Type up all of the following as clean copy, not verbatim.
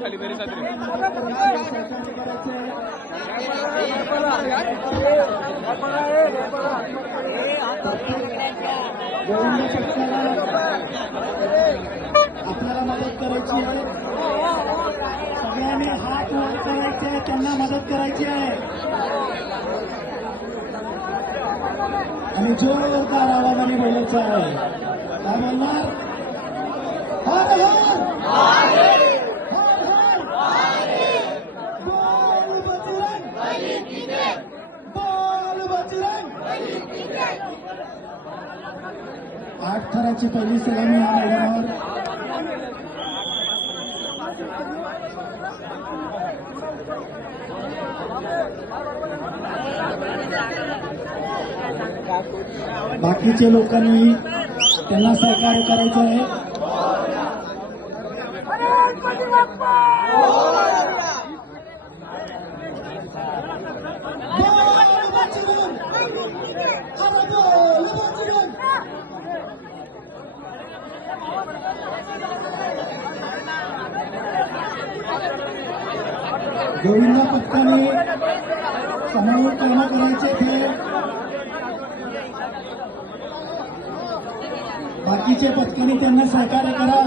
खाली मेरे साथ आपल्याला मदत करायची आहे. सगळ्यांनी हात वर करायचे आहे, त्यांना मदत करायची आहे. आणि जोरदार आवाजाने बोलायचं आहे. काय बोलणार? हर हर हर हर बोल बजरंग, बोल बजरंग. 8 थराची पहिली सलामी या मैदानावर. बाकीचे लोकांनी त्यांना सहकार्य करायचं आहे. गोविंद पथकाने समोर काम करायचे ते. बाकीचे पथकाने त्यांना सहकार्य करा.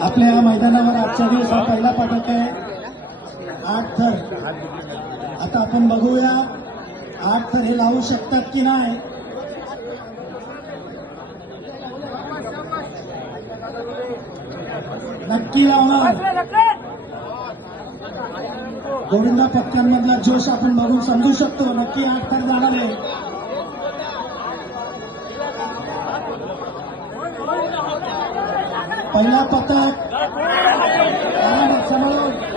आपल्या या मैदानावर आजच्या दिवस हा पहिला पदक आहे. 8 थर. आता आपण बघूया 8 थर हे लावू शकतात की नाही. नक्की लावणार. गोविंदा पथकांमधला जोश आपण बघून समजू शकतो. नक्की 8 थर जाणार आहे. पहिला पथक समोर